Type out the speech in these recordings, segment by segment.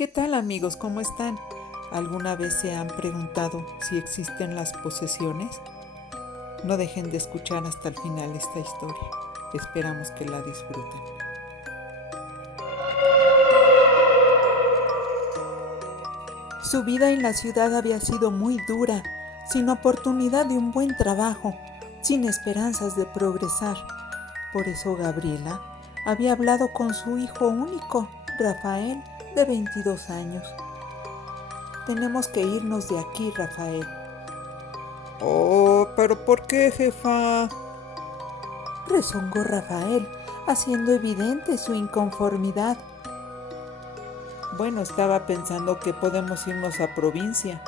¿Qué tal amigos? ¿Cómo están? ¿Alguna vez se han preguntado si existen las posesiones? No dejen de escuchar hasta el final esta historia. Esperamos que la disfruten. Su vida en la ciudad había sido muy dura, sin oportunidad de un buen trabajo, sin esperanzas de progresar. Por eso Gabriela había hablado con su hijo único, Rafael, de 22 años. Tenemos que irnos de aquí, Rafael. Oh, pero ¿por qué, jefa? Rezongó Rafael, haciendo evidente su inconformidad. Bueno, estaba pensando que podemos irnos a provincia.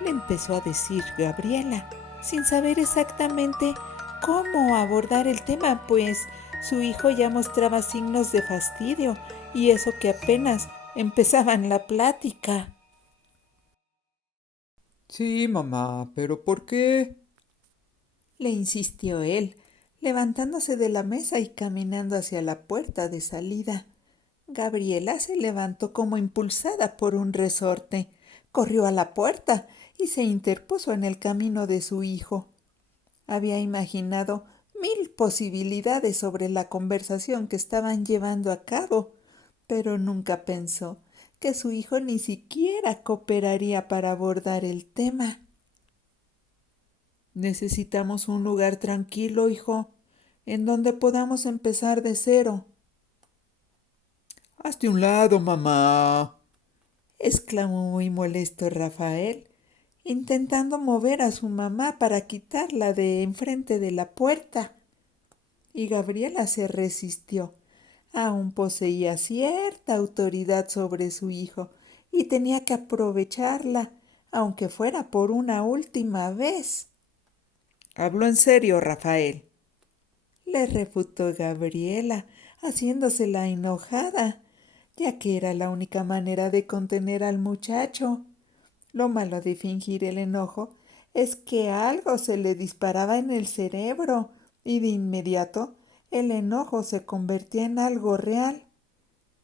Le empezó a decir Gabriela, sin saber exactamente cómo abordar el tema, pues su hijo ya mostraba signos de fastidio y eso que apenas empezaban la plática. Sí, mamá, pero ¿por qué? Le insistió él, levantándose de la mesa y caminando hacia la puerta de salida. Gabriela se levantó como impulsada por un resorte, corrió a la puerta y se interpuso en el camino de su hijo. Había imaginado 1000 posibilidades sobre la conversación que estaban llevando a cabo, pero nunca pensó que su hijo ni siquiera cooperaría para abordar el tema. Necesitamos un lugar tranquilo, hijo, en donde podamos empezar de cero, Hazte un lado, mamá. exclamó muy molesto Rafael, intentando mover a su mamá para quitarla de enfrente de la puerta. Y Gabriela se resistió. Aún poseía cierta autoridad sobre su hijo y tenía que aprovecharla, aunque fuera por una última vez. Hablo en serio, Rafael. Le refutó Gabriela, haciéndosela enojada, ya que era la única manera de contener al muchacho. Lo malo de fingir el enojo es que algo se le disparaba en el cerebro y de inmediato el enojo se convertía en algo real.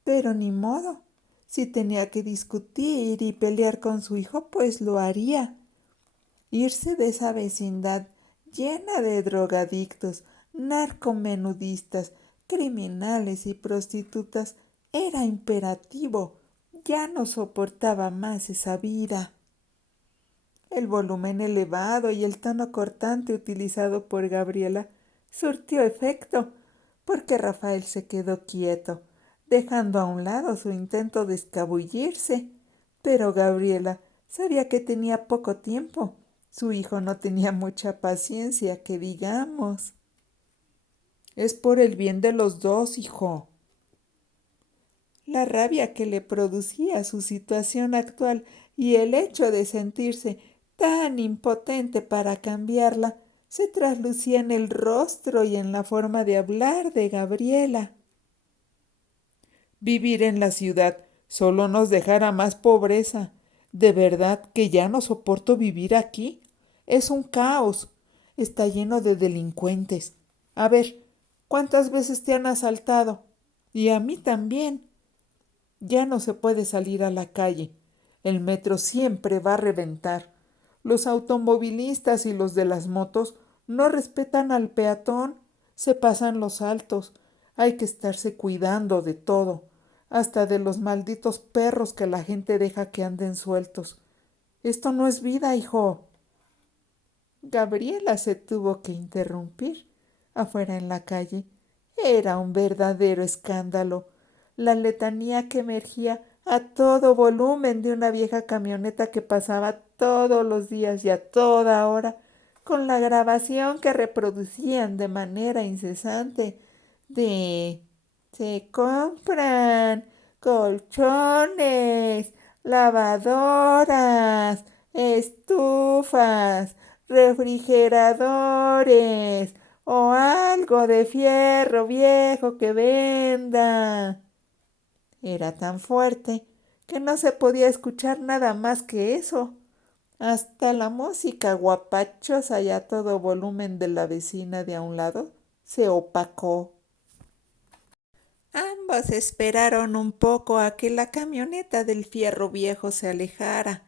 Pero ni modo. Si tenía que discutir y pelear con su hijo, pues lo haría. Irse de esa vecindad llena de drogadictos, narcomenudistas, criminales y prostitutas era imperativo. Ya no soportaba más esa vida. El volumen elevado y el tono cortante utilizado por Gabriela surtió efecto, porque Rafael se quedó quieto, dejando a un lado su intento de escabullirse. Pero Gabriela sabía que tenía poco tiempo. Su hijo no tenía mucha paciencia, que digamos. Es por el bien de los dos, hijo. La rabia que le producía su situación actual y el hecho de sentirse tan impotente para cambiarla se traslucía en el rostro y en la forma de hablar de Gabriela. Vivir en la ciudad solo nos dejará más pobreza. De verdad que ya no soporto vivir aquí. Es un caos. Está lleno de delincuentes. A ver, ¿cuántas veces te han asaltado? Y a mí también. Ya no se puede salir a la calle. El metro siempre va a reventar. Los automovilistas y los de las motos no respetan al peatón, se pasan los altos. Hay que estarse cuidando de todo, hasta de los malditos perros que la gente deja que anden sueltos. Esto no es vida, hijo. Gabriela se tuvo que interrumpir. Afuera en la calle era un verdadero escándalo. La letanía que emergía a todo volumen de una vieja camioneta que pasaba todos los días y a toda hora, con la grabación que reproducían de manera incesante de se compran colchones, lavadoras, estufas, refrigeradores o algo de fierro viejo que venda. Era tan fuerte que no se podía escuchar nada más que eso. Hasta la música guapachosa y a todo volumen de la vecina de a un lado se opacó. Ambos esperaron un poco a que la camioneta del Fierro Viejo se alejara,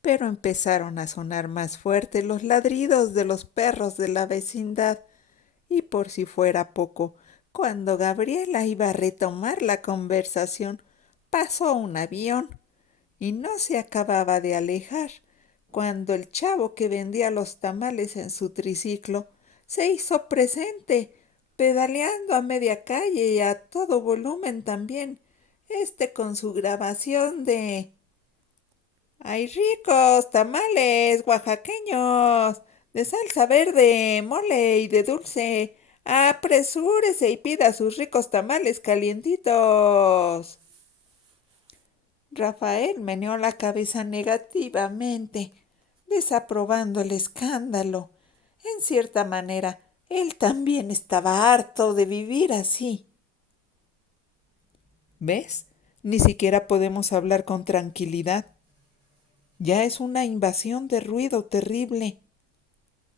pero empezaron a sonar más fuerte los ladridos de los perros de la vecindad, y por si fuera poco, cuando Gabriela iba a retomar la conversación, pasó un avión, y no se acababa de alejar, cuando el chavo que vendía los tamales en su triciclo se hizo presente, pedaleando a media calle y a todo volumen también, con su grabación de ¡Ay, ricos tamales oaxaqueños! De salsa verde, mole y de dulce. Apresúrese y pida sus ricos tamales calientitos. Rafael meneó la cabeza negativamente, desaprobando el escándalo. En cierta manera, él también estaba harto de vivir así. ¿Ves? Ni siquiera podemos hablar con tranquilidad. Ya es una invasión de ruido terrible,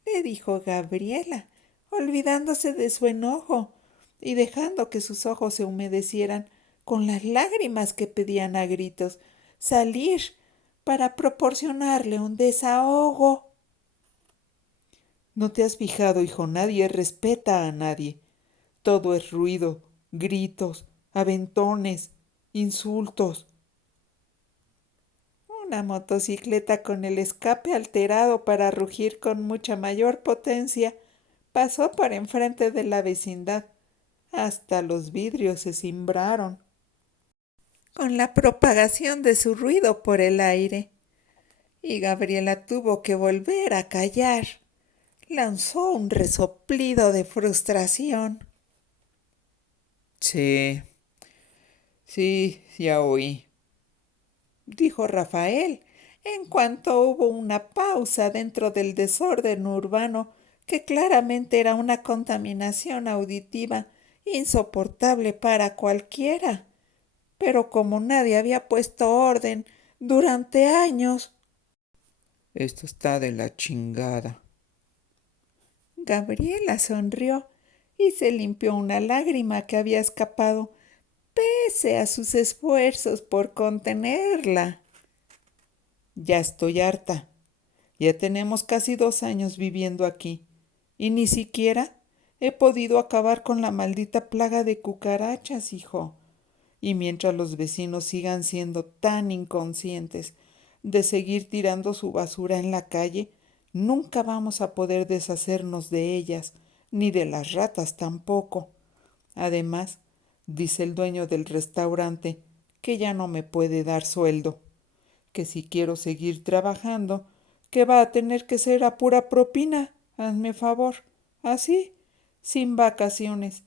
le dijo Gabriela, olvidándose de su enojo y dejando que sus ojos se humedecieran con las lágrimas que pedían a gritos salir para proporcionarle un desahogo. ¿No te has fijado, hijo? Nadie respeta a nadie. Todo es ruido, gritos, aventones, insultos. Una motocicleta con el escape alterado para rugir con mucha mayor potencia pasó por enfrente de la vecindad. Hasta los vidrios se cimbraron con la propagación de su ruido por el aire, y Gabriela tuvo que volver a callar. Lanzó un resoplido de frustración. Sí, sí, ya oí, dijo Rafael, en cuanto hubo una pausa dentro del desorden urbano que claramente era una contaminación auditiva insoportable para cualquiera. Pero como nadie había puesto orden durante años, esto está de la chingada. Gabriela sonrió y se limpió una lágrima que había escapado, pese a sus esfuerzos por contenerla. Ya estoy harta. Ya tenemos casi 2 años viviendo aquí y ni siquiera he podido acabar con la maldita plaga de cucarachas, hijo. Y mientras los vecinos sigan siendo tan inconscientes de seguir tirando su basura en la calle, nunca vamos a poder deshacernos de ellas, ni de las ratas tampoco. Además, dice el dueño del restaurante que ya no me puede dar sueldo, que si quiero seguir trabajando, que va a tener que ser a pura propina, hazme favor, así, sin vacaciones,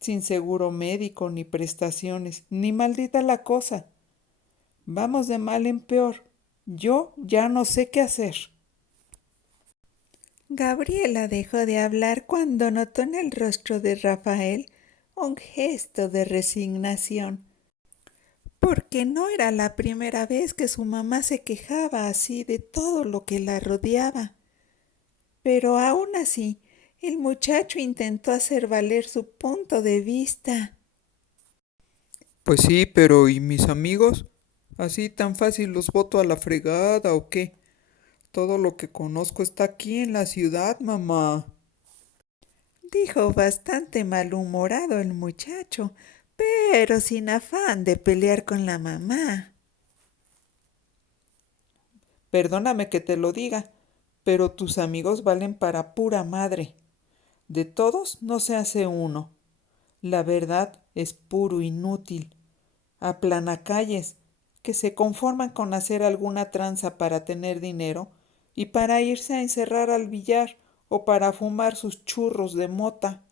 sin seguro médico, ni prestaciones, ni maldita la cosa. Vamos de mal en peor. Yo ya no sé qué hacer. Gabriela dejó de hablar cuando notó en el rostro de Rafael un gesto de resignación, porque no era la primera vez que su mamá se quejaba así de todo lo que la rodeaba. Pero aún así, el muchacho intentó hacer valer su punto de vista. Pues sí, pero ¿y mis amigos? ¿Así tan fácil los boto a la fregada o qué? Todo lo que conozco está aquí en la ciudad, mamá. Dijo bastante malhumorado el muchacho, pero sin afán de pelear con la mamá. Perdóname que te lo diga, pero tus amigos valen para pura madre. De todos no se hace uno. La verdad es puro inútil. Aplanacalles, que se conforman con hacer alguna tranza para tener dinero y para irse a encerrar al billar o para fumar sus churros de mota.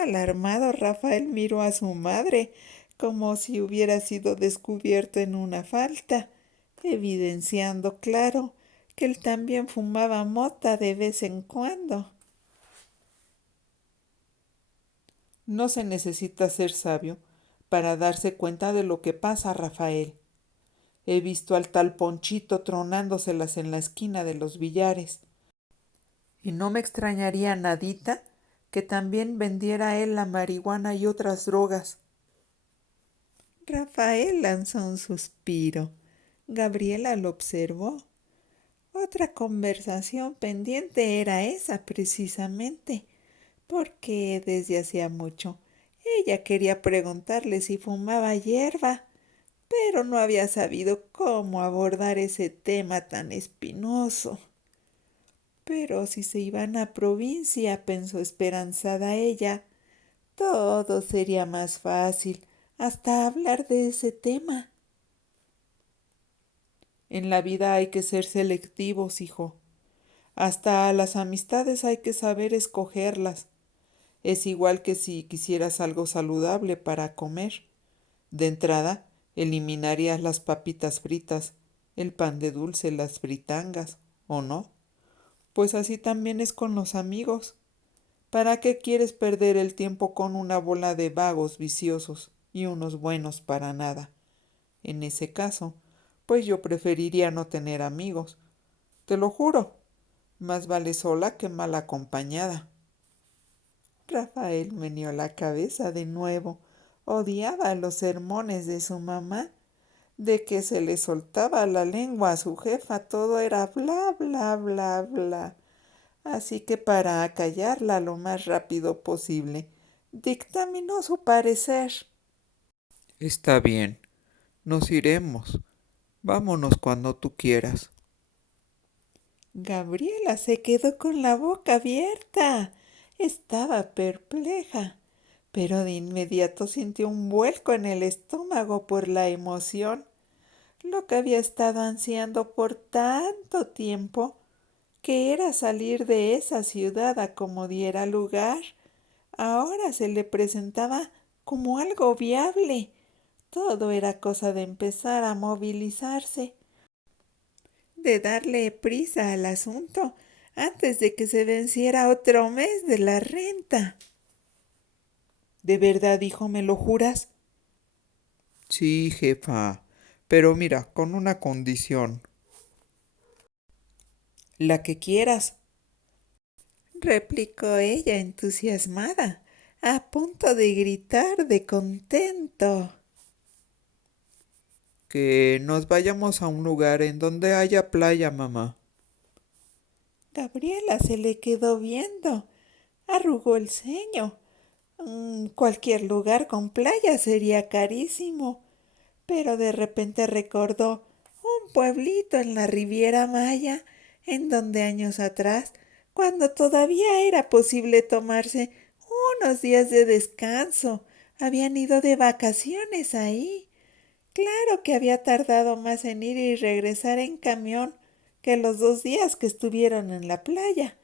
Alarmado, Rafael miró a su madre como si hubiera sido descubierto en una falta, evidenciando claro que él también fumaba mota de vez en cuando. No se necesita ser sabio para darse cuenta de lo que pasa, Rafael. He visto al tal Ponchito tronándoselas en la esquina de los billares. Y no me extrañaría nadita que también vendiera él la marihuana y otras drogas. Rafael lanzó un suspiro. Gabriela lo observó. Otra conversación pendiente era esa precisamente, porque desde hacía mucho ella quería preguntarle si fumaba hierba, pero no había sabido cómo abordar ese tema tan espinoso. Pero si se iban a provincia, pensó esperanzada ella, todo sería más fácil hasta hablar de ese tema. En la vida hay que ser selectivos, hijo. Hasta a las amistades hay que saber escogerlas. Es igual que si quisieras algo saludable para comer. De entrada, eliminarías las papitas fritas, el pan de dulce, las fritangas, ¿o no? Pues así también es con los amigos. ¿Para qué quieres perder el tiempo con una bola de vagos viciosos y unos buenos para nada? En ese caso, pues yo preferiría no tener amigos. Te lo juro, más vale sola que mal acompañada. Rafael meneó la cabeza de nuevo. Odiaba los sermones de su mamá. De que se le soltaba la lengua a su jefa, todo era bla, bla, bla, bla. Así que para acallarla lo más rápido posible, dictaminó su parecer. Está bien, nos iremos. Vámonos cuando tú quieras. Gabriela se quedó con la boca abierta. Estaba perpleja, pero de inmediato sintió un vuelco en el estómago por la emoción. Lo que había estado ansiando por tanto tiempo, que era salir de esa ciudad a como diera lugar, ahora se le presentaba como algo viable. Todo era cosa de empezar a movilizarse, de darle prisa al asunto antes de que se venciera otro mes de la renta. ¿De verdad, hijo, me lo juras? Sí, jefa, pero mira, con una condición. La que quieras. Replicó ella entusiasmada, a punto de gritar de contento. Que nos vayamos a un lugar en donde haya playa, mamá. Gabriela se le quedó viendo, arrugó el ceño. Cualquier lugar con playa sería carísimo, pero de repente recordó un pueblito en la Riviera Maya, en donde años atrás, cuando todavía era posible tomarse unos días de descanso, habían ido de vacaciones ahí. Claro que había tardado más en ir y regresar en camión que los 2 días que estuvieron en la playa,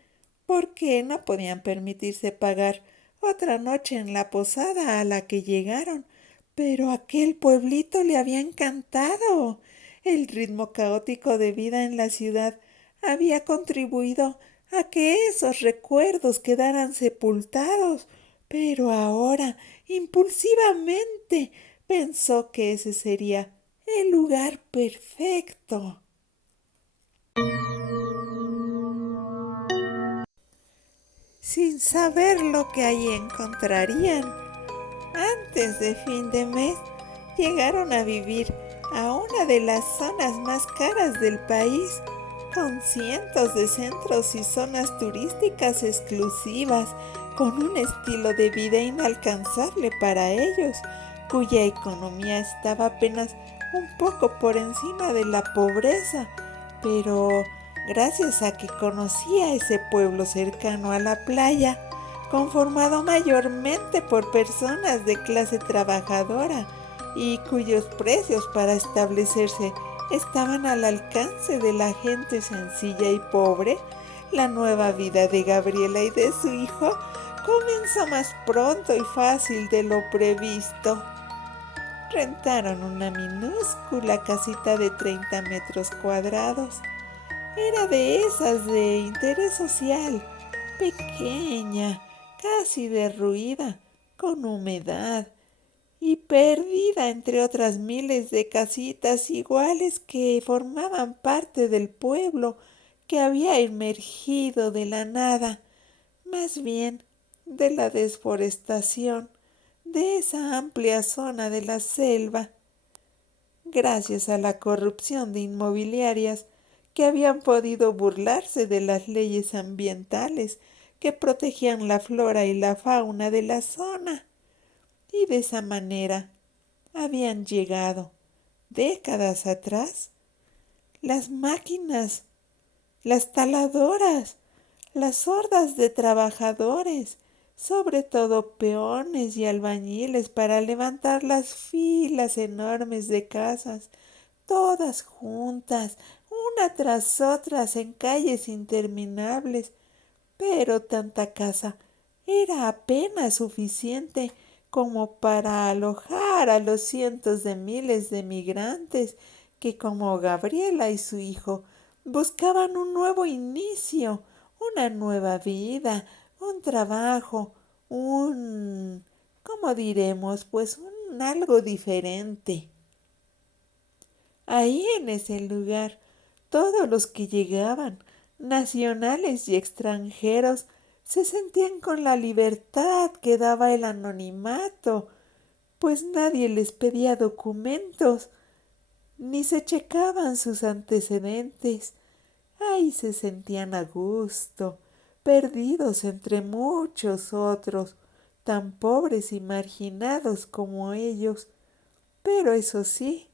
porque no podían permitirse pagar otra noche en la posada a la que llegaron. Pero aquel pueblito le había encantado. El ritmo caótico de vida en la ciudad había contribuido a que esos recuerdos quedaran sepultados. Pero ahora, impulsivamente, pensó que ese sería el lugar perfecto. Sin saber lo que allí encontrarían, antes de fin de mes llegaron a vivir a una de las zonas más caras del país, con cientos de centros y zonas turísticas exclusivas, con un estilo de vida inalcanzable para ellos, cuya economía estaba apenas un poco por encima de la pobreza, pero gracias a que conocía ese pueblo cercano a la playa, conformado mayormente por personas de clase trabajadora y cuyos precios para establecerse estaban al alcance de la gente sencilla y pobre, la nueva vida de Gabriela y de su hijo comenzó más pronto y fácil de lo previsto. Rentaron una minúscula casita de 30 metros cuadrados. Era de esas de interés social, pequeña, casi derruida, con humedad y perdida entre otras miles de casitas iguales que formaban parte del pueblo que había emergido de la nada, más bien de la desforestación de esa amplia zona de la selva, gracias a la corrupción de inmobiliarias que habían podido burlarse de las leyes ambientales que protegían la flora y la fauna de la zona. Y de esa manera habían llegado, décadas atrás, las máquinas, las taladoras, las hordas de trabajadores, sobre todo peones y albañiles, para levantar las filas enormes de casas, todas juntas, una tras otras en calles interminables. Pero tanta casa era apenas suficiente como para alojar a los cientos de miles de migrantes que, como Gabriela y su hijo, buscaban un nuevo inicio, una nueva vida, un trabajo, ¿cómo diremos? Pues un algo diferente. Ahí en ese lugar, todos los que llegaban, nacionales y extranjeros, se sentían con la libertad que daba el anonimato, pues nadie les pedía documentos, ni se checaban sus antecedentes. Ahí se sentían a gusto, perdidos entre muchos otros, tan pobres y marginados como ellos, pero eso sí,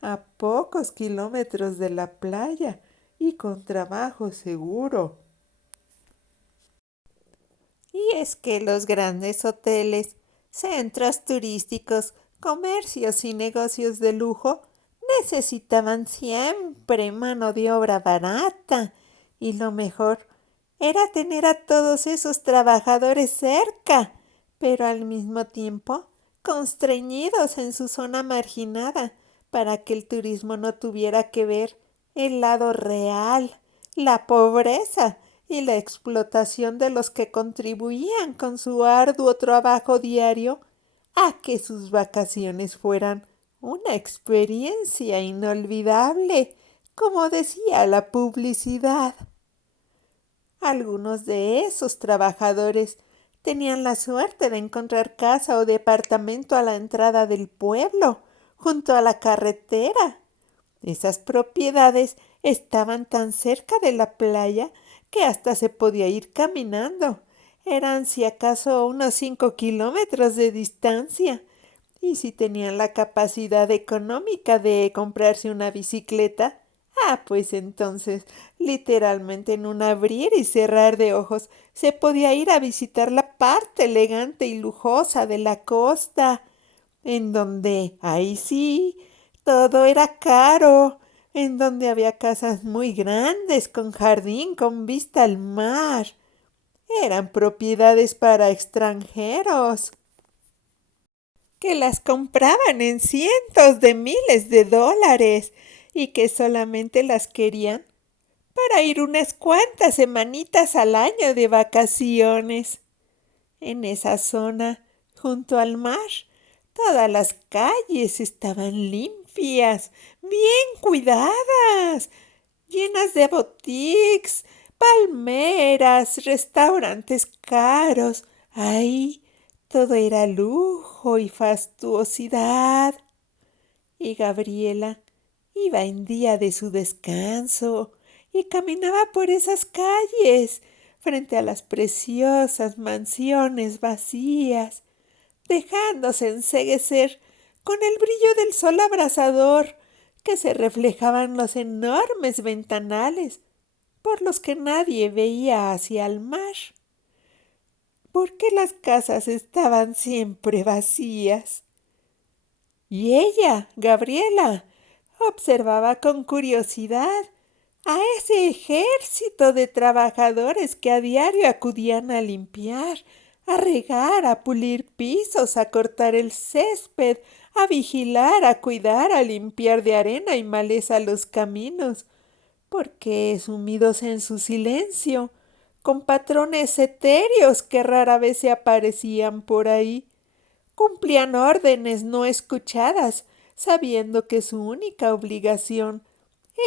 a pocos kilómetros de la playa y con trabajo seguro. Y es que los grandes hoteles, centros turísticos, comercios y negocios de lujo necesitaban siempre mano de obra barata, y lo mejor era tener a todos esos trabajadores cerca, pero al mismo tiempo constreñidos en su zona marginada, para que el turismo no tuviera que ver el lado real, la pobreza y la explotación de los que contribuían con su arduo trabajo diario a que sus vacaciones fueran una experiencia inolvidable, como decía la publicidad. Algunos de esos trabajadores tenían la suerte de encontrar casa o departamento a la entrada del pueblo, junto a la carretera. Esas propiedades estaban tan cerca de la playa que hasta se podía ir caminando. Eran si acaso unos 5 kilómetros de distancia. Y si tenían la capacidad económica de comprarse una bicicleta, pues entonces, literalmente en un abrir y cerrar de ojos, se podía ir a visitar la parte elegante y lujosa de la costa, en donde, ahí sí, todo era caro, en donde había casas muy grandes, con jardín, con vista al mar. Eran propiedades para extranjeros, que las compraban en cientos de miles de dólares y que solamente las querían para ir unas cuantas semanitas al año de vacaciones. En esa zona, junto al mar, todas las calles estaban limpias, bien cuidadas, llenas de boutiques, palmeras, restaurantes caros. Ahí todo era lujo y fastuosidad. Y Gabriela iba en día de su descanso y caminaba por esas calles frente a las preciosas mansiones vacías, dejándose enceguecer con el brillo del sol abrasador que se reflejaba en los enormes ventanales por los que nadie veía hacia el mar, porque las casas estaban siempre vacías. Y ella, Gabriela, observaba con curiosidad a ese ejército de trabajadores que a diario acudían a limpiar, a regar, a pulir pisos, a cortar el césped, a vigilar, a cuidar, a limpiar de arena y maleza los caminos, porque sumidos en su silencio, con patrones etéreos que rara vez se aparecían por ahí, cumplían órdenes no escuchadas, sabiendo que su única obligación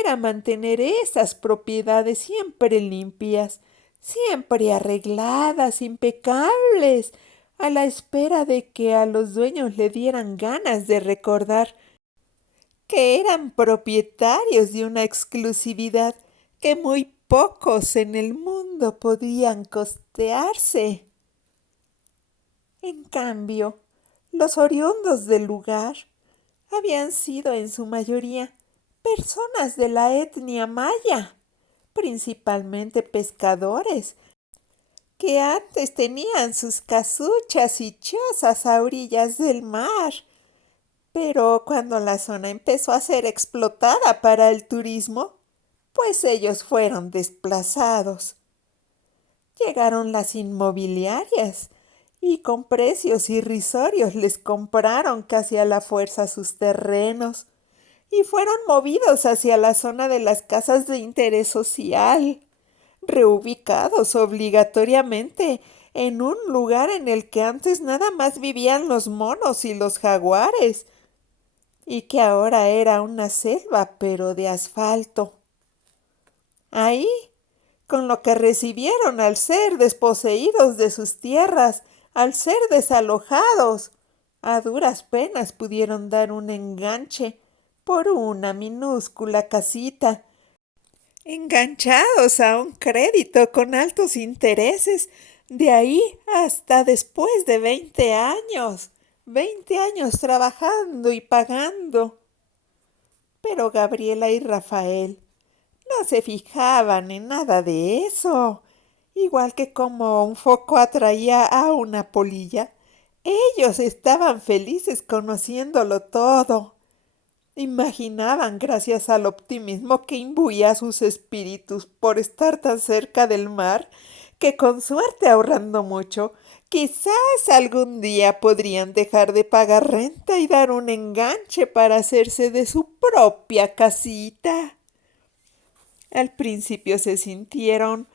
era mantener esas propiedades siempre limpias, siempre arregladas, impecables, a la espera de que a los dueños le dieran ganas de recordar que eran propietarios de una exclusividad que muy pocos en el mundo podían costearse. En cambio, los oriundos del lugar habían sido en su mayoría personas de la etnia maya, principalmente pescadores, que antes tenían sus casuchas y chozas a orillas del mar. Pero cuando la zona empezó a ser explotada para el turismo, pues ellos fueron desplazados. Llegaron las inmobiliarias y con precios irrisorios les compraron casi a la fuerza sus terrenos y fueron movidos hacia la zona de las casas de interés social, reubicados obligatoriamente en un lugar en el que antes nada más vivían los monos y los jaguares, y que ahora era una selva pero de asfalto. Ahí, con lo que recibieron al ser desposeídos de sus tierras, al ser desalojados, a duras penas pudieron dar un enganche por una minúscula casita, enganchados a un crédito con altos intereses, de ahí hasta después de 20 años trabajando y pagando. Pero Gabriela y Rafael no se fijaban en nada de eso. Igual que como un foco atraía a una polilla, ellos estaban felices conociéndolo todo. Imaginaban, gracias al optimismo que imbuía sus espíritus por estar tan cerca del mar, que con suerte ahorrando mucho, quizás algún día podrían dejar de pagar renta y dar un enganche para hacerse de su propia casita. Al principio se sintieron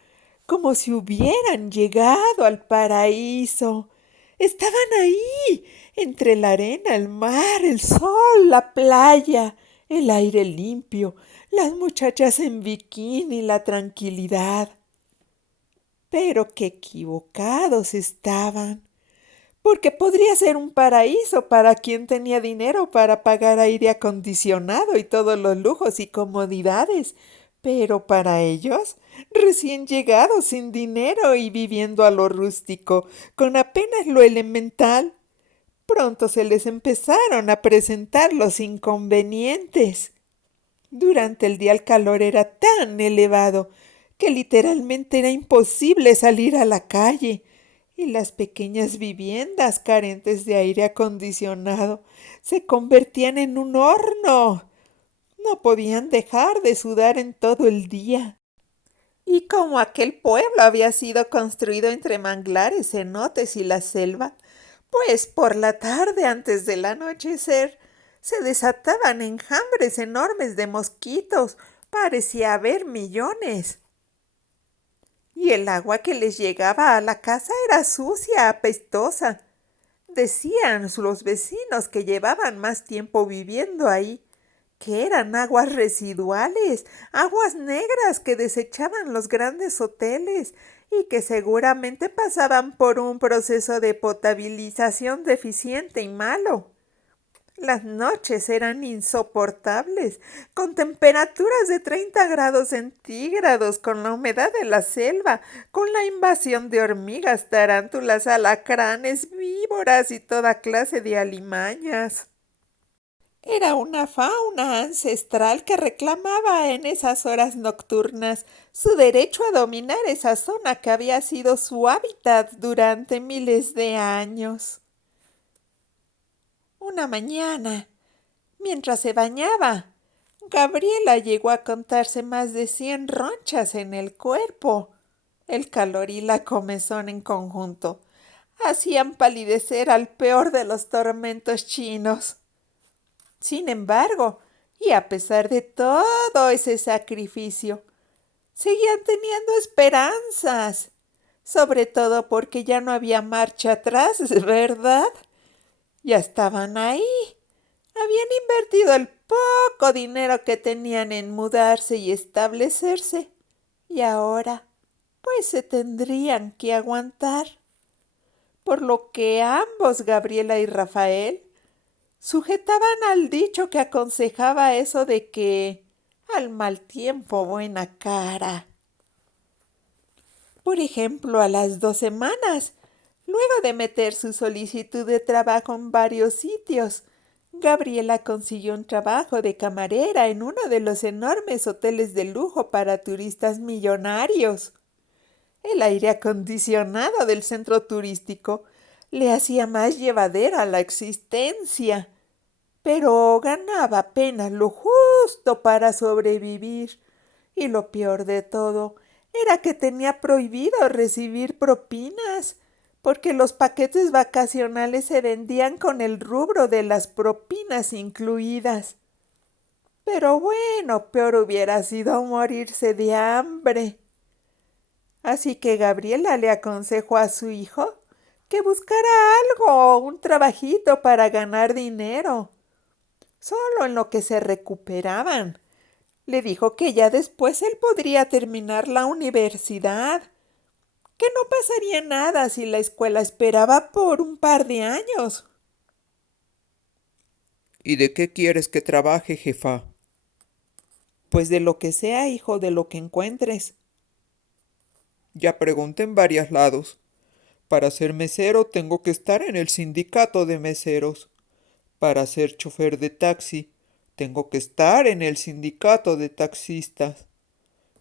como si hubieran llegado al paraíso. Estaban ahí, entre la arena, el mar, el sol, la playa, el aire limpio, las muchachas en bikini, la tranquilidad. Pero qué equivocados estaban, porque podría ser un paraíso para quien tenía dinero para pagar aire acondicionado y todos los lujos y comodidades, pero para ellos, recién llegados sin dinero y viviendo a lo rústico, con apenas lo elemental, pronto se les empezaron a presentar los inconvenientes. Durante el día el calor era tan elevado que literalmente era imposible salir a la calle, y las pequeñas viviendas carentes de aire acondicionado se convertían en un horno. No podían dejar de sudar en todo el día. Y como aquel pueblo había sido construido entre manglares, cenotes y la selva, pues por la tarde antes del anochecer se desataban enjambres enormes de mosquitos. Parecía haber millones. Y el agua que les llegaba a la casa era sucia, apestosa. Decían los vecinos que llevaban más tiempo viviendo ahí, que eran aguas residuales, aguas negras que desechaban los grandes hoteles y que seguramente pasaban por un proceso de potabilización deficiente y malo. Las noches eran insoportables, con temperaturas de 30 grados centígrados, con la humedad de la selva, con la invasión de hormigas, tarántulas, alacranes, víboras y toda clase de alimañas. Era una fauna ancestral que reclamaba en esas horas nocturnas su derecho a dominar esa zona que había sido su hábitat durante miles de años. Una mañana, mientras se bañaba, Gabriela llegó a contarse más de 100 ronchas en el cuerpo. El calor y la comezón en conjunto hacían palidecer al peor de los tormentos chinos. Sin embargo, y a pesar de todo ese sacrificio, seguían teniendo esperanzas, sobre todo porque ya no había marcha atrás, ¿verdad? Ya estaban ahí. Habían invertido el poco dinero que tenían en mudarse y establecerse. Y ahora, pues se tendrían que aguantar. Por lo que ambos, Gabriela y Rafael, sujetaban al dicho que aconsejaba eso de que al mal tiempo buena cara. Por ejemplo, a las 2 semanas, luego de meter su solicitud de trabajo en varios sitios, Gabriela consiguió un trabajo de camarera en uno de los enormes hoteles de lujo para turistas millonarios. El aire acondicionado del centro turístico le hacía más llevadera la existencia, pero ganaba apenas lo justo para sobrevivir. Y lo peor de todo era que tenía prohibido recibir propinas, porque los paquetes vacacionales se vendían con el rubro de las propinas incluidas. Pero bueno, peor hubiera sido morirse de hambre. Así que Gabriela le aconsejó a su hijo que buscara algo, un trabajito para ganar dinero, solo en lo que se recuperaban. Le dijo que ya después él podría terminar la universidad, que no pasaría nada si la escuela esperaba por un par de años. ¿Y de qué quieres que trabaje, jefa? Pues de lo que sea, hijo, de lo que encuentres. Ya pregunté en varios lados. Para ser mesero tengo que estar en el sindicato de meseros. Para ser chofer de taxi tengo que estar en el sindicato de taxistas.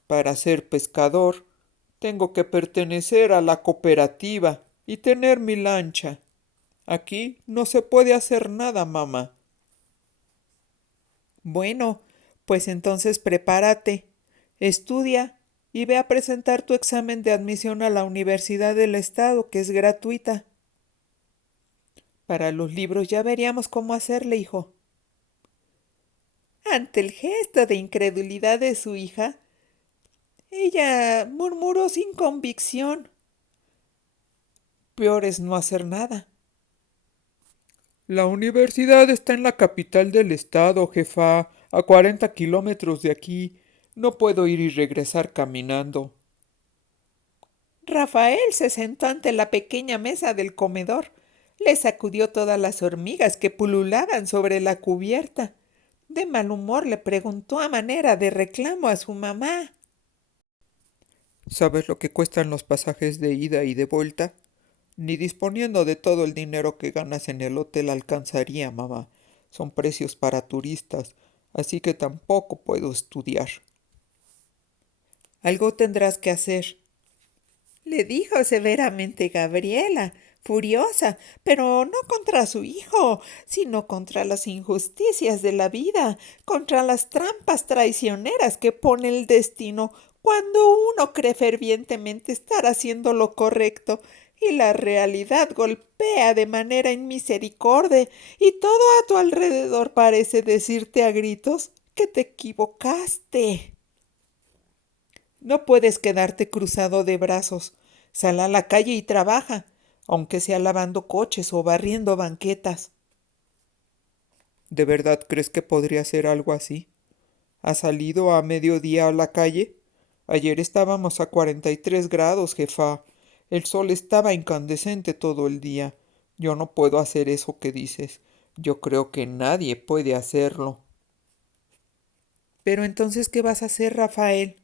Para ser pescador tengo que pertenecer a la cooperativa y tener mi lancha. Aquí no se puede hacer nada, mamá. Bueno, pues entonces prepárate, estudia y ve a presentar tu examen de admisión a la Universidad del Estado, que es gratuita. Para los libros ya veríamos cómo hacerle, hijo. Ante el gesto de incredulidad de su hija, ella murmuró sin convicción: peor es no hacer nada. La universidad está en la capital del estado, jefa, a 40 kilómetros de aquí. No puedo ir y regresar caminando. Rafael se sentó ante la pequeña mesa del comedor, le sacudió todas las hormigas que pululaban sobre la cubierta. De mal humor le preguntó a manera de reclamo a su mamá: ¿Sabes lo que cuestan los pasajes de ida y de vuelta? Ni disponiendo de todo el dinero que ganas en el hotel alcanzaría, mamá. Son precios para turistas, así que tampoco puedo estudiar. algo tendrás que hacer, le dijo severamente Gabriela, furiosa, pero no contra su hijo, sino contra las injusticias de la vida, contra las trampas traicioneras que pone el destino cuando uno cree fervientemente estar haciendo lo correcto y la realidad golpea de manera inmisericordia y todo a tu alrededor parece decirte a gritos que te equivocaste. No puedes quedarte cruzado de brazos. Sal a la calle y trabaja, aunque sea lavando coches o barriendo banquetas. ¿De verdad crees que podría hacer algo así? ¿Has salido a mediodía a la calle? Ayer estábamos a 43 grados, jefa. El sol estaba incandescente todo el día. Yo no puedo hacer eso que dices. Yo creo que nadie puede hacerlo. Pero entonces, ¿qué vas a hacer, Rafael?,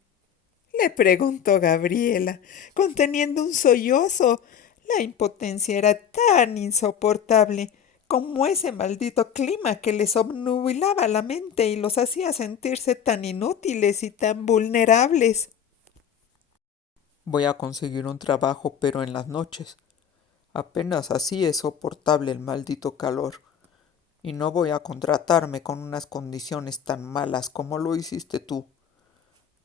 le preguntó Gabriela, conteniendo un sollozo. La impotencia era tan insoportable como ese maldito clima que les obnubilaba la mente y los hacía sentirse tan inútiles y tan vulnerables. Voy a conseguir un trabajo, pero en las noches. Apenas así es soportable el maldito calor. Y no voy a contratarme con unas condiciones tan malas como lo hiciste tú.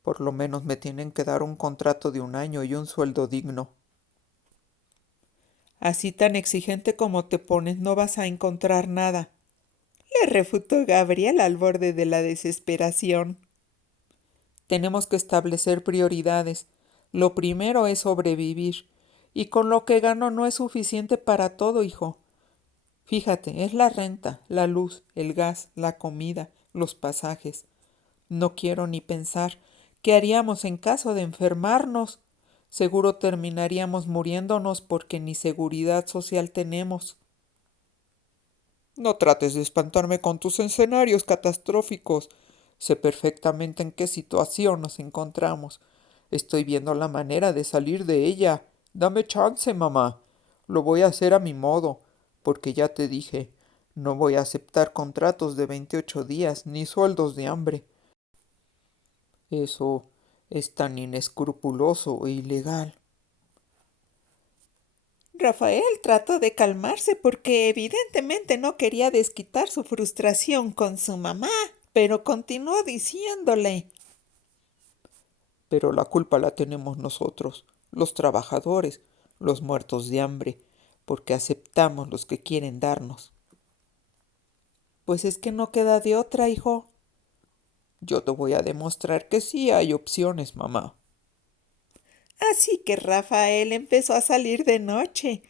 Por lo menos me tienen que dar un contrato de 1 año y un sueldo digno. Así tan exigente como te pones no vas a encontrar nada, le refutó Gabriel al borde de la desesperación. Tenemos que establecer prioridades. Lo primero es sobrevivir. Y con lo que gano no es suficiente para todo, hijo. Fíjate, es la renta, la luz, el gas, la comida, los pasajes. No quiero ni pensar qué haríamos en caso de enfermarnos. Seguro terminaríamos muriéndonos porque ni seguridad social tenemos. No trates de espantarme con tus escenarios catastróficos. Sé perfectamente en qué situación nos encontramos. Estoy viendo la manera de salir de ella. Dame chance, mamá. Lo voy a hacer a mi modo, porque ya te dije, no voy a aceptar contratos de 28 días ni sueldos de hambre. Eso es tan inescrupuloso e ilegal. Rafael trató de calmarse porque evidentemente no quería desquitar su frustración con su mamá, pero continuó diciéndole: Pero la culpa la tenemos nosotros, los trabajadores, los muertos de hambre, porque aceptamos los que quieren darnos. Pues es que no queda de otra, hijo. Yo te voy a demostrar que sí hay opciones, mamá. Así que Rafael empezó a salir de noche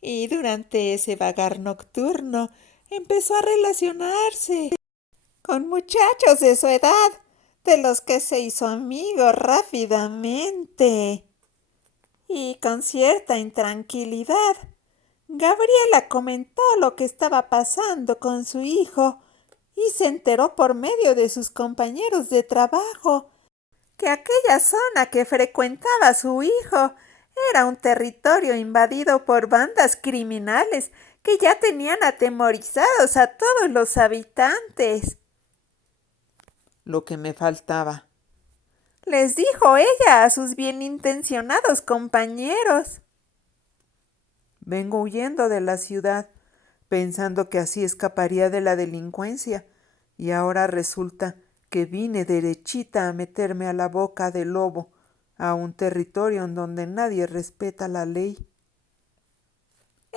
y durante ese vagar nocturno empezó a relacionarse con muchachos de su edad, de los que se hizo amigo rápidamente. Y con cierta intranquilidad, Gabriela comentó lo que estaba pasando con su hijo y se enteró por medio de sus compañeros de trabajo que aquella zona que frecuentaba su hijo era un territorio invadido por bandas criminales que ya tenían atemorizados a todos los habitantes. Lo que me faltaba. Les dijo ella a sus bienintencionados compañeros. Vengo huyendo de la ciudad, pensando que así escaparía de la delincuencia, y ahora resulta que vine derechita a meterme a la boca del lobo, a un territorio en donde nadie respeta la ley.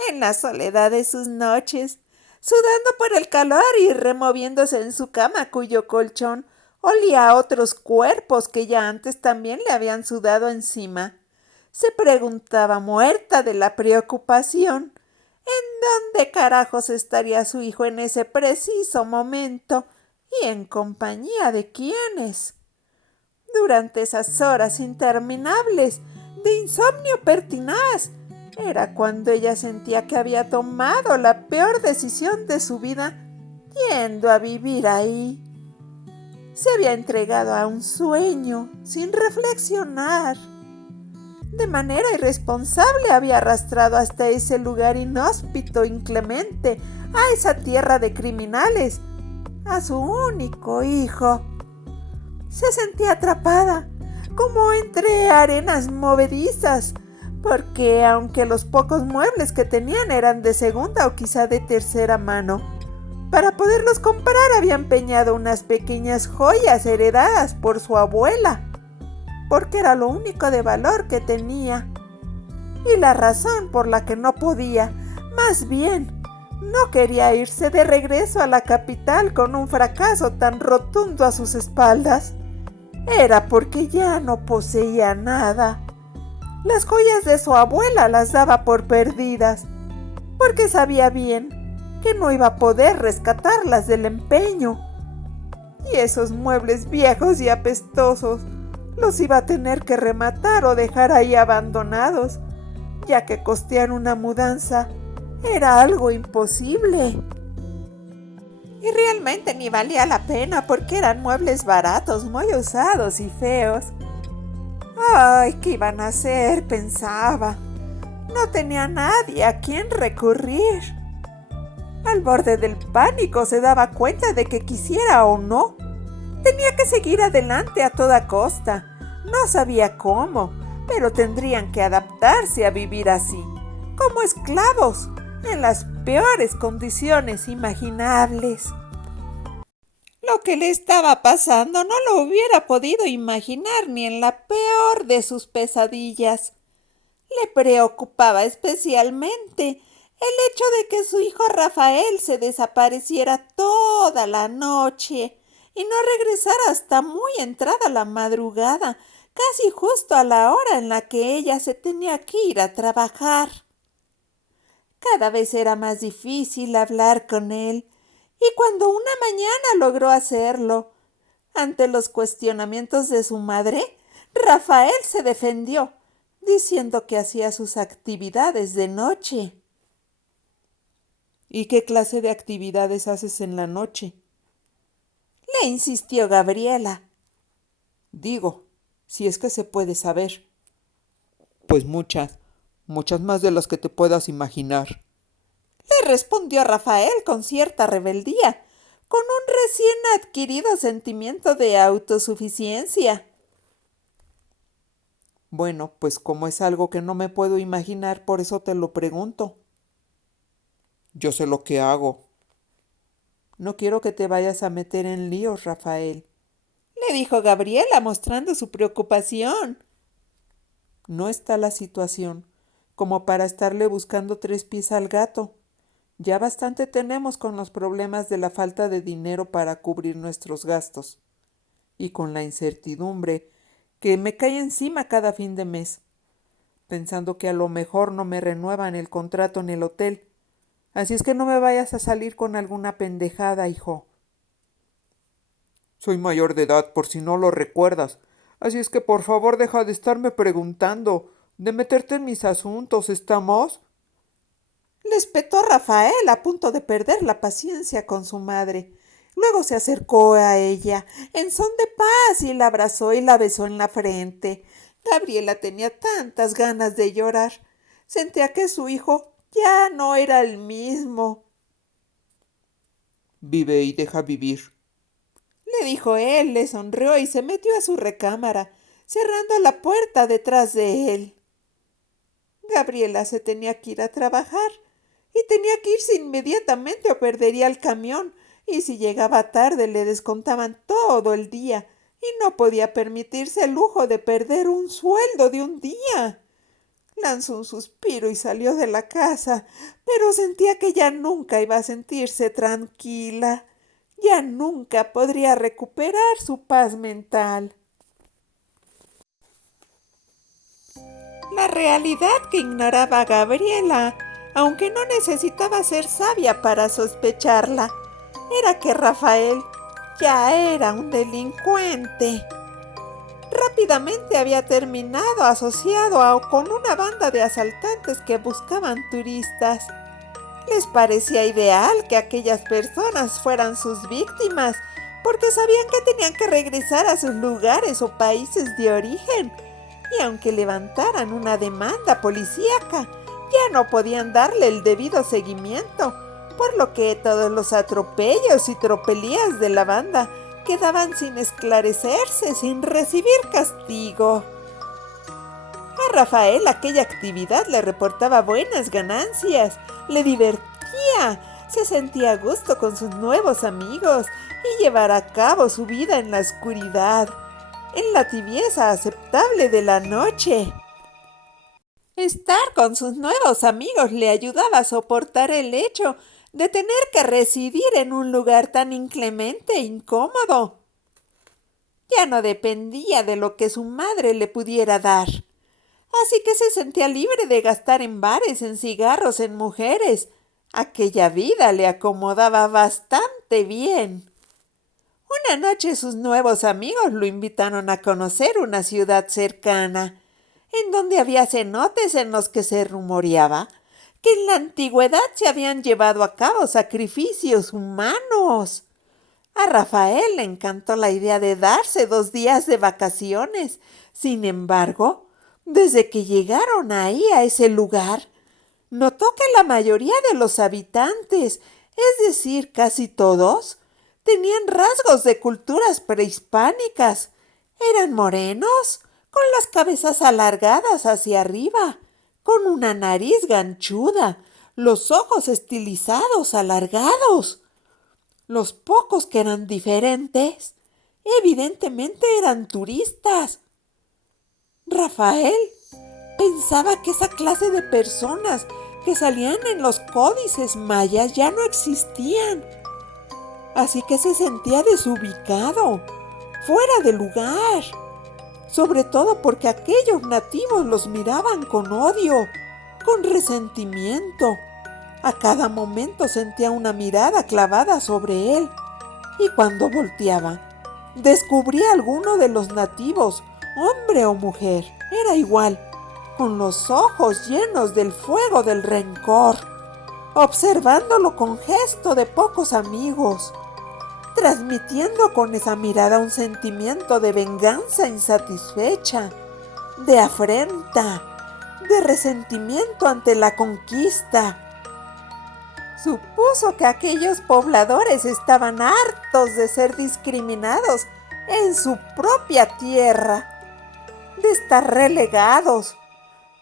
En la soledad de sus noches, sudando por el calor y removiéndose en su cama cuyo colchón olía a otros cuerpos que ya antes también le habían sudado encima, se preguntaba muerta de la preocupación ¿en dónde carajos estaría su hijo en ese preciso momento y en compañía de quiénes? Durante esas horas interminables de insomnio pertinaz, era cuando ella sentía que había tomado la peor decisión de su vida yendo a vivir ahí. Se había entregado a un sueño sin reflexionar. De manera irresponsable había arrastrado hasta ese lugar inhóspito, inclemente, a esa tierra de criminales, a su único hijo. Se sentía atrapada, como entre arenas movedizas, porque aunque los pocos muebles que tenían eran de segunda o quizá de tercera mano, para poderlos comprar había empeñado unas pequeñas joyas heredadas por su abuela, porque era lo único de valor que tenía. Y la razón por la que no podía, más bien, no quería irse de regreso a la capital con un fracaso tan rotundo a sus espaldas, era porque ya no poseía nada. Las joyas de su abuela las daba por perdidas, porque sabía bien que no iba a poder rescatarlas del empeño. Y esos muebles viejos y apestosos los iba a tener que rematar o dejar ahí abandonados, ya que costear una mudanza era algo imposible. Y realmente ni valía la pena porque eran muebles baratos, muy usados y feos. ¡Ay, qué iban a hacer!, pensaba. No tenía nadie a quien recurrir. Al borde del pánico se daba cuenta de que quisiera o no, tenía que seguir adelante a toda costa. No sabía cómo, pero tendrían que adaptarse a vivir así, como esclavos, en las peores condiciones imaginables. Lo que le estaba pasando no lo hubiera podido imaginar ni en la peor de sus pesadillas. Le preocupaba especialmente el hecho de que su hijo Rafael se desapareciera toda la noche y no regresara hasta muy entrada la madrugada, casi justo a la hora en la que ella se tenía que ir a trabajar. Cada vez era más difícil hablar con él, y cuando una mañana logró hacerlo, ante los cuestionamientos de su madre, Rafael se defendió, diciendo que hacía sus actividades de noche. ¿Y qué clase de actividades haces en la noche? Le insistió Gabriela. Digo, si es que se puede saber. Pues muchas más de las que te puedas imaginar. Le respondió Rafael con cierta rebeldía, con un recién adquirido sentimiento de autosuficiencia. Bueno, pues como es algo que no me puedo imaginar, por eso te lo pregunto. Yo sé lo que hago. No quiero que te vayas a meter en líos, Rafael, le dijo Gabriela mostrando su preocupación. No está la situación como para estarle buscando tres pies al gato. Ya bastante tenemos con los problemas de la falta de dinero para cubrir nuestros gastos y con la incertidumbre que me cae encima cada fin de mes, pensando que a lo mejor no me renuevan el contrato en el hotel. Así es que no me vayas a salir con alguna pendejada, hijo. Soy mayor de edad, por si no lo recuerdas. Así es que por favor deja de estarme preguntando, de meterte en mis asuntos, ¿estamos? Le espetó Rafael, a punto de perder la paciencia con su madre. Luego se acercó a ella, en son de paz, y la abrazó y la besó en la frente. Gabriela tenía tantas ganas de llorar. Sentía que su hijo ya no era el mismo. Vive y deja vivir, le dijo él, le sonrió y se metió a su recámara, cerrando la puerta detrás de él. Gabriela se tenía que ir a trabajar y tenía que irse inmediatamente o perdería el camión, y si llegaba tarde le descontaban todo el día y no podía permitirse el lujo de perder un sueldo de un día. Lanzó un suspiro y salió de la casa, pero sentía que ya nunca iba a sentirse tranquila. Ya nunca podría recuperar su paz mental. La realidad que ignoraba Gabriela, aunque no necesitaba ser sabia para sospecharla, era que Rafael ya era un delincuente. Rápidamente había terminado asociado con una banda de asaltantes que buscaban turistas. Les parecía ideal que aquellas personas fueran sus víctimas, porque sabían que tenían que regresar a sus lugares o países de origen. Y aunque levantaran una demanda policíaca, ya no podían darle el debido seguimiento, por lo que todos los atropellos y tropelías de la banda quedaban sin esclarecerse, sin recibir castigo. A Rafael aquella actividad le reportaba buenas ganancias, le divertía, se sentía a gusto con sus nuevos amigos y llevar a cabo su vida en la oscuridad, en la tibieza aceptable de la noche. Estar con sus nuevos amigos le ayudaba a soportar el hecho de tener que residir en un lugar tan inclemente e incómodo. Ya no dependía de lo que su madre le pudiera dar. Así que se sentía libre de gastar en bares, en cigarros, en mujeres. Aquella vida le acomodaba bastante bien. Una noche sus nuevos amigos lo invitaron a conocer una ciudad cercana, en donde había cenotes en los que se rumoreaba que en la antigüedad se habían llevado a cabo sacrificios humanos. A Rafael le encantó la idea de darse 2 días de vacaciones. Sin embargo, desde que llegaron ahí a ese lugar, notó que la mayoría de los habitantes, es decir, casi todos, tenían rasgos de culturas prehispánicas. Eran morenos, con las cabezas alargadas hacia arriba, con una nariz ganchuda, los ojos estilizados, alargados. Los pocos que eran diferentes, evidentemente eran turistas. Rafael pensaba que esa clase de personas que salían en los códices mayas ya no existían. Así que se sentía desubicado, fuera de lugar. Sobre todo porque aquellos nativos los miraban con odio, con resentimiento. A cada momento sentía una mirada clavada sobre él. Y cuando volteaba, descubría a alguno de los nativos, hombre o mujer, era igual. con los ojos llenos del fuego del rencor, observándolo con gesto de pocos amigos, transmitiendo con esa mirada un sentimiento de venganza insatisfecha, de afrenta, de resentimiento ante la conquista. Supuso que aquellos pobladores estaban hartos de ser discriminados en su propia tierra, de estar relegados.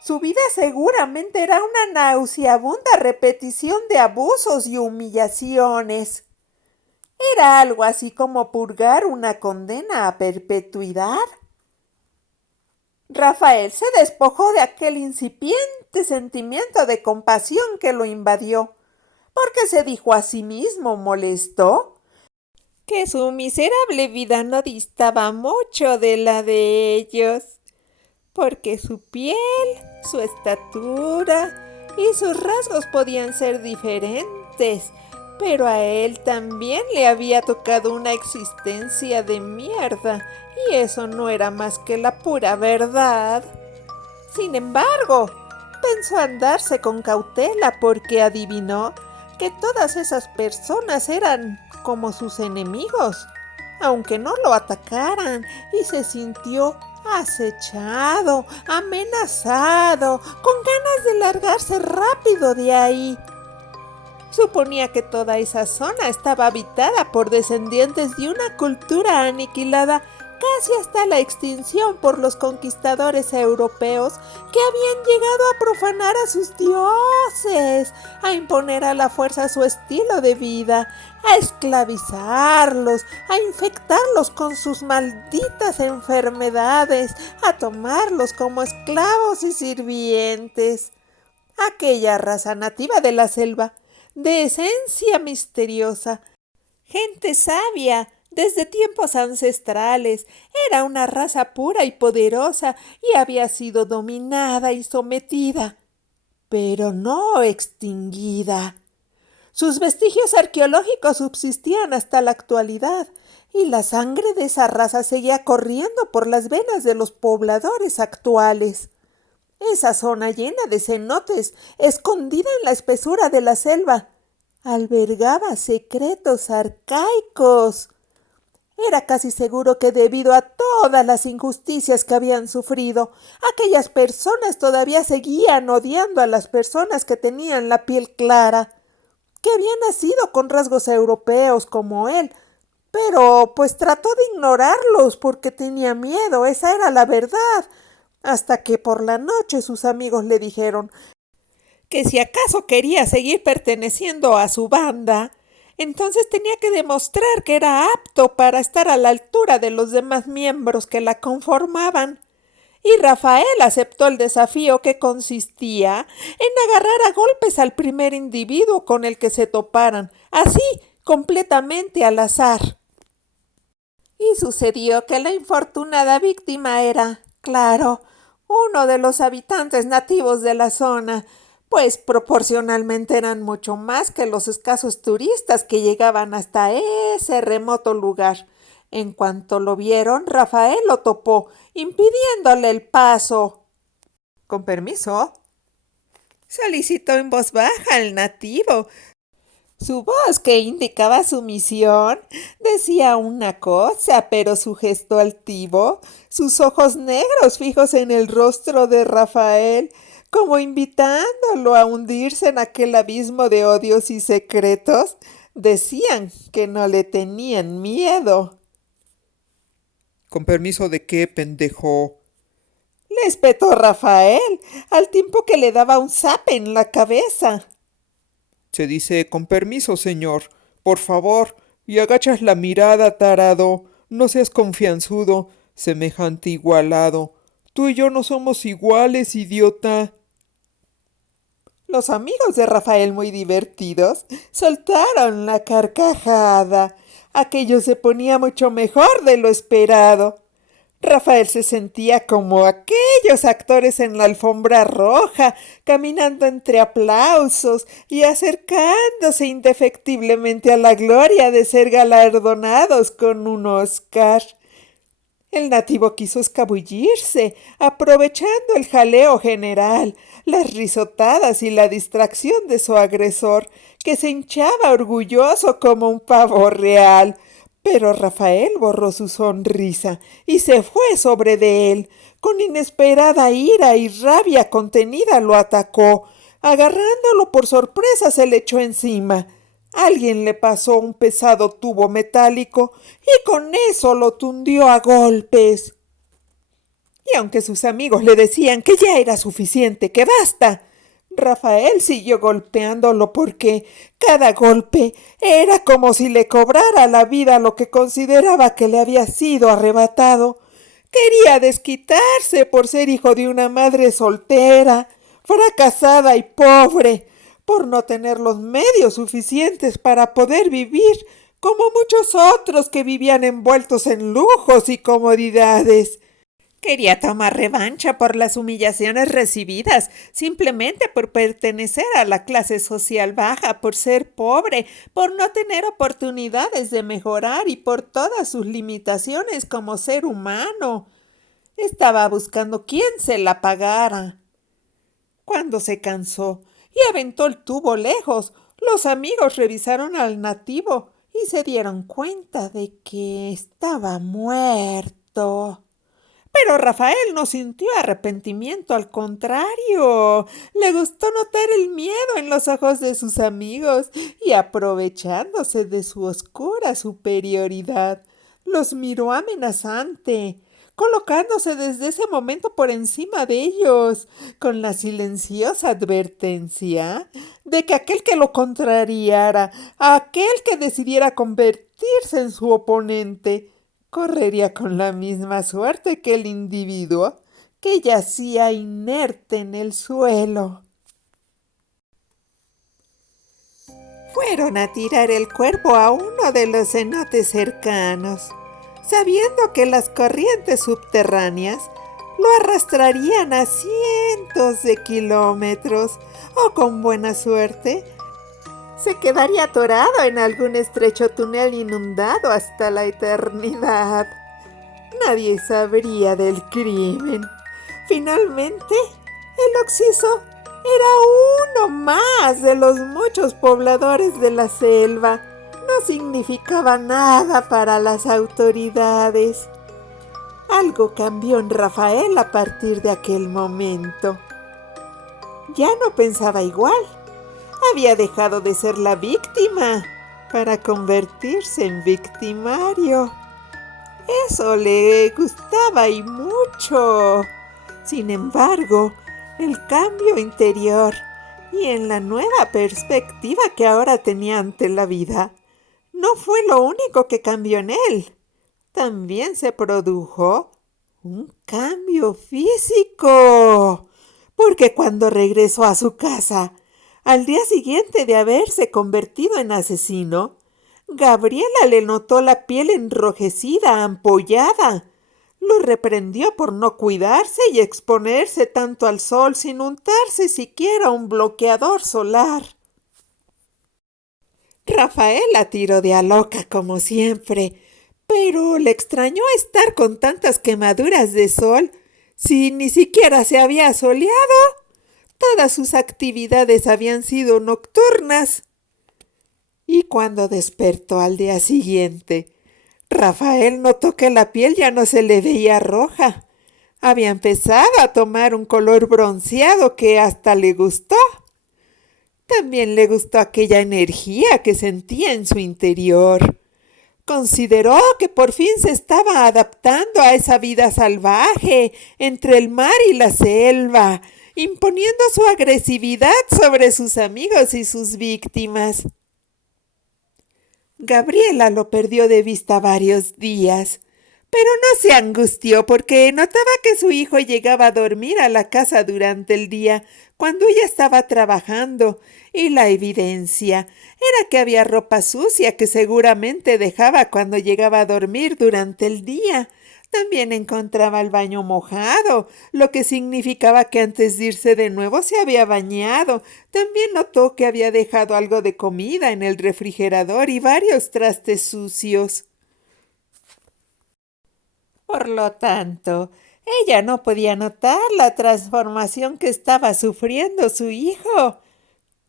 Su vida seguramente era una nauseabunda repetición de abusos y humillaciones. Era algo así como purgar una condena a perpetuidad. Rafael se despojó de aquel incipiente sentimiento de compasión que lo invadió, porque se dijo a sí mismo, molesto, que su miserable vida no distaba mucho de la de ellos, porque su piel, su estatura y sus rasgos podían ser diferentes, pero a él también le había tocado una existencia de mierda, y eso no era más que la pura verdad. Sin embargo, pensó andarse con cautela porque adivinó que todas esas personas eran como sus enemigos, aunque no lo atacaran, y se sintió acechado, amenazado, con ganas de largarse rápido de ahí. Suponía que toda esa zona estaba habitada por descendientes de una cultura aniquilada casi hasta la extinción por los conquistadores europeos que habían llegado a profanar a sus dioses, a imponer a la fuerza su estilo de vida, a esclavizarlos, a infectarlos con sus malditas enfermedades, a tomarlos como esclavos y sirvientes. Aquella raza nativa de la selva, de esencia misteriosa, gente sabia desde tiempos ancestrales, era una raza pura y poderosa y había sido dominada y sometida, pero no extinguida. Sus vestigios arqueológicos subsistían hasta la actualidad y la sangre de esa raza seguía corriendo por las venas de los pobladores actuales. Esa zona llena de cenotes, escondida en la espesura de la selva, albergaba secretos arcaicos. Era casi seguro que debido a todas las injusticias que habían sufrido, aquellas personas todavía seguían odiando a las personas que tenían la piel clara, que habían nacido con rasgos europeos como él, pero pues trató de ignorarlos porque tenía miedo, esa era la verdad, hasta que por la noche sus amigos le dijeron que si acaso quería seguir perteneciendo a su banda, entonces tenía que demostrar que era apto para estar a la altura de los demás miembros que la conformaban. Y Rafael aceptó el desafío, que consistía en agarrar a golpes al primer individuo con el que se toparan, así, completamente al azar. Y sucedió que la infortunada víctima era, claro, uno de los habitantes nativos de la zona, pues proporcionalmente eran mucho más que los escasos turistas que llegaban hasta ese remoto lugar. En cuanto lo vieron, Rafael lo topó, impidiéndole el paso. «Con permiso», solicitó en voz baja el nativo. Su voz, que indicaba sumisión, decía una cosa, pero su gesto altivo, sus ojos negros fijos en el rostro de Rafael, como invitándolo a hundirse en aquel abismo de odios y secretos, decían que no le tenían miedo. ¿Con permiso de qué, pendejo? Le espetó Rafael, al tiempo que le daba un zape en la cabeza. Se dice con permiso, señor. Por favor, y agachas la mirada, tarado. No seas confianzudo, semejante igualado. Tú y yo no somos iguales, idiota. Los amigos de Rafael, muy divertidos, soltaron la carcajada. Aquello se ponía mucho mejor de lo esperado. Rafael se sentía como aquellos actores en la alfombra roja, caminando entre aplausos y acercándose indefectiblemente a la gloria de ser galardonados con un Oscar. El nativo quiso escabullirse, aprovechando el jaleo general, las risotadas y la distracción de su agresor, que se hinchaba orgulloso como un pavo real. Pero Rafael borró su sonrisa y se fue sobre de él. Con inesperada ira y rabia contenida lo atacó. Agarrándolo por sorpresa se le echó encima. Alguien le pasó un pesado tubo metálico y con eso lo tundió a golpes. Y aunque sus amigos le decían que ya era suficiente, que basta, Rafael siguió golpeándolo porque cada golpe era como si le cobrara la vida lo que consideraba que le había sido arrebatado. Quería desquitarse por ser hijo de una madre soltera, fracasada y pobre, por no tener los medios suficientes para poder vivir como muchos otros que vivían envueltos en lujos y comodidades. Quería tomar revancha por las humillaciones recibidas, simplemente por pertenecer a la clase social baja, por ser pobre, por no tener oportunidades de mejorar y por todas sus limitaciones como ser humano. Estaba buscando quién se la pagara. Cuando se cansó y aventó el tubo lejos, los amigos revisaron al nativo y se dieron cuenta de que estaba muerto. Pero Rafael no sintió arrepentimiento, al contrario, le gustó notar el miedo en los ojos de sus amigos y aprovechándose de su oscura superioridad, los miró amenazante, colocándose desde ese momento por encima de ellos, con la silenciosa advertencia de que aquel que lo contrariara, aquel que decidiera convertirse en su oponente, correría con la misma suerte que el individuo que yacía inerte en el suelo. Fueron a tirar el cuerpo a uno de los cenotes cercanos, sabiendo que las corrientes subterráneas lo arrastrarían a cientos de kilómetros o con buena suerte se quedaría atorado en algún estrecho túnel inundado hasta la eternidad. Nadie sabría del crimen. Finalmente, el occiso era uno más de los muchos pobladores de la selva. No significaba nada para las autoridades. Algo cambió en Rafael a partir de aquel momento. Ya no pensaba igual. Había dejado de ser la víctima para convertirse en victimario. Eso le gustaba y mucho. Sin embargo, el cambio interior y en la nueva perspectiva que ahora tenía ante la vida no fue lo único que cambió en él. También se produjo un cambio físico, porque cuando regresó a su casa, al día siguiente de haberse convertido en asesino, Gabriela le notó la piel enrojecida, ampollada. Lo reprendió por no cuidarse y exponerse tanto al sol sin untarse siquiera un bloqueador solar. Rafael la tiró de a loca como siempre, pero le extrañó estar con tantas quemaduras de sol si ni siquiera se había soleado. Todas sus actividades habían sido nocturnas. Y cuando despertó al día siguiente, Rafael notó que la piel ya no se le veía roja. Había empezado a tomar un color bronceado que hasta le gustó. También le gustó aquella energía que sentía en su interior. Consideró que por fin se estaba adaptando a esa vida salvaje entre el mar y la selva, imponiendo su agresividad sobre sus amigos y sus víctimas. Gabriela lo perdió de vista varios días, pero no se angustió porque notaba que su hijo llegaba a dormir a la casa durante el día cuando ella estaba trabajando, y la evidencia era que había ropa sucia que seguramente dejaba cuando llegaba a dormir durante el día. También encontraba el baño mojado, lo que significaba que antes de irse de nuevo se había bañado. También notó que había dejado algo de comida en el refrigerador y varios trastes sucios. Por lo tanto, ella no podía notar la transformación que estaba sufriendo su hijo.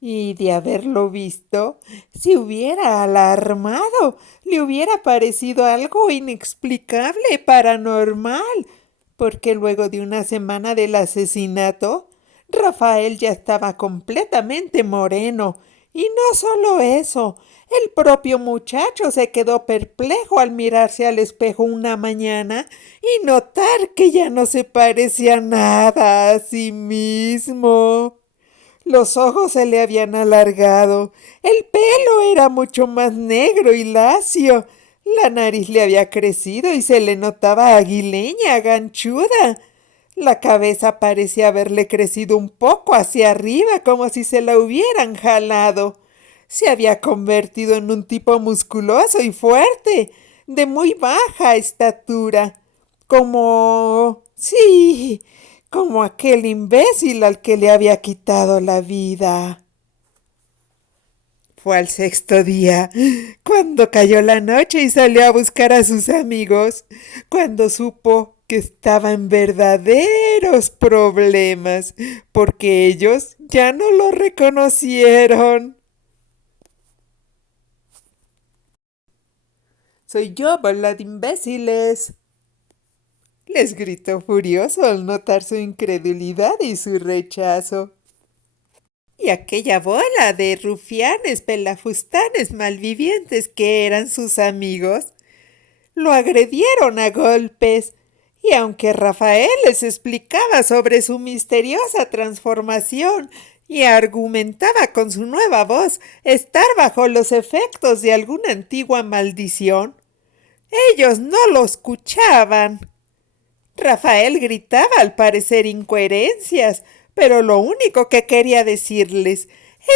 Y de haberlo visto, se hubiera alarmado, le hubiera parecido algo inexplicable, paranormal, porque luego de una semana del asesinato, Rafael ya estaba completamente moreno. Y no solo eso, el propio muchacho se quedó perplejo al mirarse al espejo una mañana y notar que ya no se parecía nada a sí mismo. Los ojos se le habían alargado, el pelo era mucho más negro y lacio, la nariz le había crecido y se le notaba aguileña, ganchuda. La cabeza parecía haberle crecido un poco hacia arriba, como si se la hubieran jalado. Se había convertido en un tipo musculoso y fuerte, de muy baja estatura, como aquel imbécil al que le había quitado la vida. Fue al sexto día, cuando cayó la noche y salió a buscar a sus amigos, cuando supo que estaba en verdaderos problemas, porque ellos ya no lo reconocieron. Soy yo, bola de imbéciles, les gritó furioso al notar su incredulidad y su rechazo. Y aquella bola de rufianes, pelafustanes, malvivientes que eran sus amigos, lo agredieron a golpes. Y aunque Rafael les explicaba sobre su misteriosa transformación y argumentaba con su nueva voz estar bajo los efectos de alguna antigua maldición, ellos no lo escuchaban. Rafael gritaba al parecer incoherencias, pero lo único que quería decirles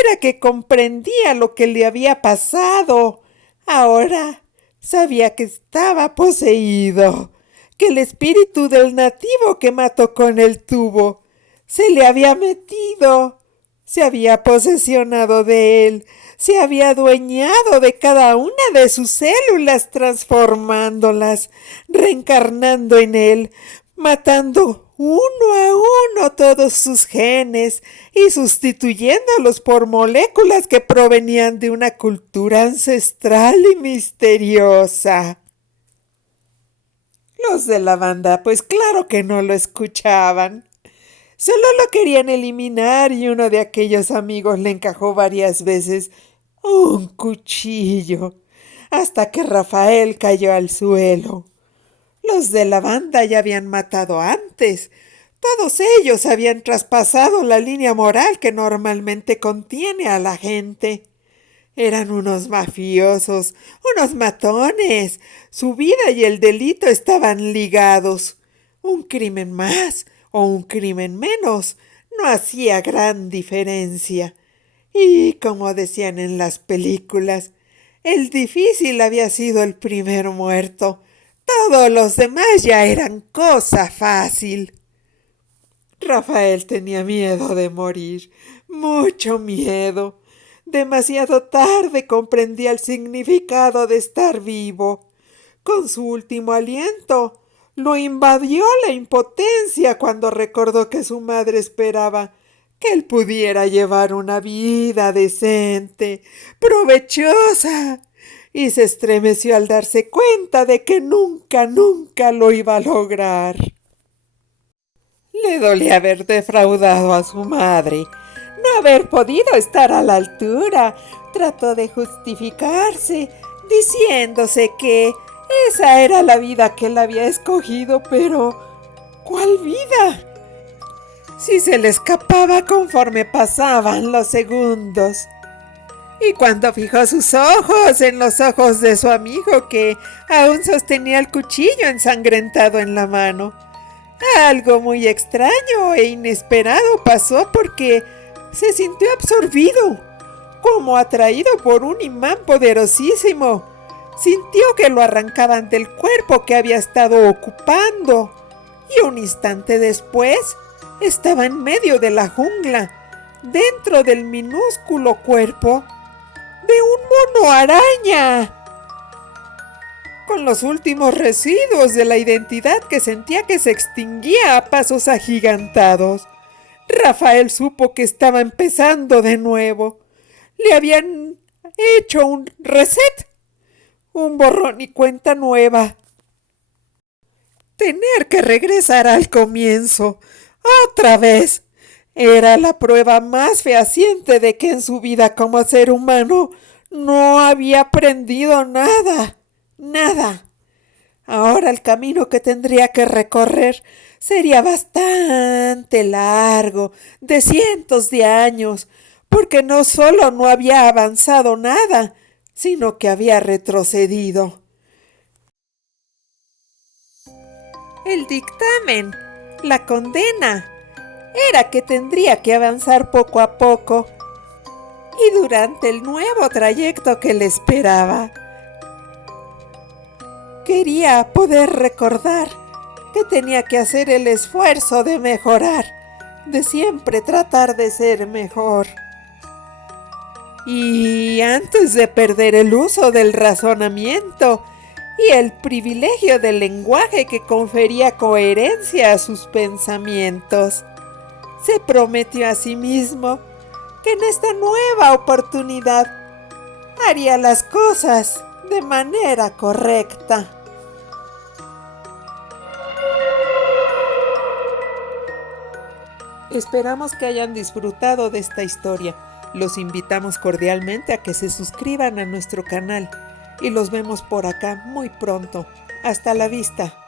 era que comprendía lo que le había pasado. Ahora sabía que estaba poseído, que el espíritu del nativo que mató con el tubo se le había metido, se había posesionado de él, se había adueñado de cada una de sus células, transformándolas, reencarnando en él, matando uno a uno todos sus genes y sustituyéndolos por moléculas que provenían de una cultura ancestral y misteriosa. Los de la banda, pues claro que no lo escuchaban. Solo lo querían eliminar y uno de aquellos amigos le encajó varias veces un cuchillo hasta que Rafael cayó al suelo. Los de la banda ya habían matado antes. Todos ellos habían traspasado la línea moral que normalmente contiene a la gente. Eran unos mafiosos, unos matones. Su vida y el delito estaban ligados. Un crimen más o un crimen menos no hacía gran diferencia. Y como decían en las películas, el difícil había sido el primer muerto. Todos los demás ya eran cosa fácil. Rafael tenía miedo de morir, mucho miedo. Demasiado tarde comprendía el significado de estar vivo. Con su último aliento, lo invadió la impotencia cuando recordó que su madre esperaba que él pudiera llevar una vida decente, provechosa, y se estremeció al darse cuenta de que nunca, nunca lo iba a lograr. Le dolía haber defraudado a su madre, no haber podido estar a la altura. Trató de justificarse, diciéndose que esa era la vida que él había escogido, pero ¿cuál vida? Si se le escapaba conforme pasaban los segundos. Y cuando fijó sus ojos en los ojos de su amigo, que aún sostenía el cuchillo ensangrentado en la mano, algo muy extraño e inesperado pasó, porque se sintió absorbido, como atraído por un imán poderosísimo. Sintió que lo arrancaban del cuerpo que había estado ocupando, y un instante después estaba en medio de la jungla, dentro del minúsculo cuerpo de un mono araña. con los últimos residuos de la identidad que sentía que se extinguía a pasos agigantados. Rafael supo que estaba empezando de nuevo. Le habían hecho un reset, un borrón y cuenta nueva. Tener que regresar al comienzo, otra vez, era la prueba más fehaciente de que en su vida como ser humano no había aprendido nada, nada. Ahora el camino que tendría que recorrer sería bastante largo, de cientos de años, porque no solo no había avanzado nada, sino que había retrocedido. El dictamen, la condena, era que tendría que avanzar poco a poco. Y durante el nuevo trayecto que le esperaba, quería poder recordar que tenía que hacer el esfuerzo de mejorar, de siempre tratar de ser mejor. Y antes de perder el uso del razonamiento y el privilegio del lenguaje que confería coherencia a sus pensamientos, se prometió a sí mismo que en esta nueva oportunidad haría las cosas de manera correcta. Esperamos que hayan disfrutado de esta historia. Los invitamos cordialmente a que se suscriban a nuestro canal y los vemos por acá muy pronto. Hasta la vista.